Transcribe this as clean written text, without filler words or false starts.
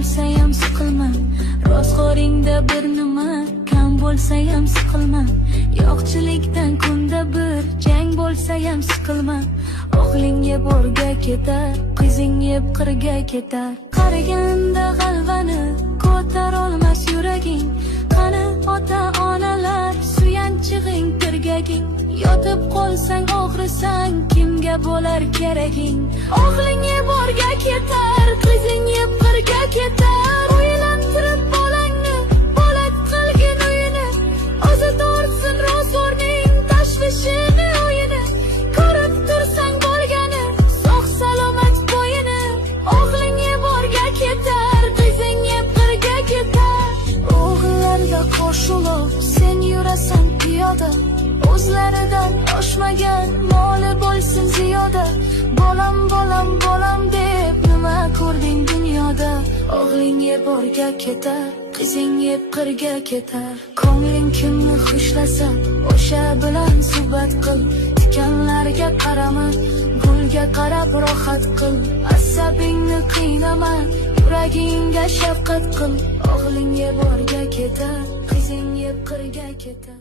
bo'lsa ham siqilma, rostgo'ringda bir nima kam bo'lsa ham siqilma, yo'qchilikdan kunda bir jang bo'lsa ham siqilma. O'g'ling yeb o'rga ketar, qizing yeb qirga ketar. Qariganda g'alvani ko'tar olmas yuraging. Qani ota-onalar suyanchig'ing, tirgaging. Yotib qolsang og'risang, kimga bo'lar keraging? O'g'ling yeb o'rga ketar, qizing yeb qirga ketar. O'ylantirib bolangni, bolat qilgin uyini. O'zi tortsin ro'zg'orning tashvishini, o'yini. Ko'rib tursan bo'lgani, sog' salomat bo'yini. O'g'ling yeb o'rga ketar, qizing yeb qirga ketar. O'g'illarga qo'shilib sen yurasan piyoda, o'zlaridan oshmagan moli bo'lsin ziyoda. Bolam bolam bolam deb nima ko'rding dunyoda? O'g'ling yeb o'rga ketar, qizing yeb qirga ketar. Ko'ngling kimni xushlasa o'sha bilan suhbat qil. Tikanlarga qarama, gulga qarab rohat qil. Asabingni qiynama, yuragingga shafqat qil. O'g'ling yeb o'rga ketar, qizing yeb qirga ketar.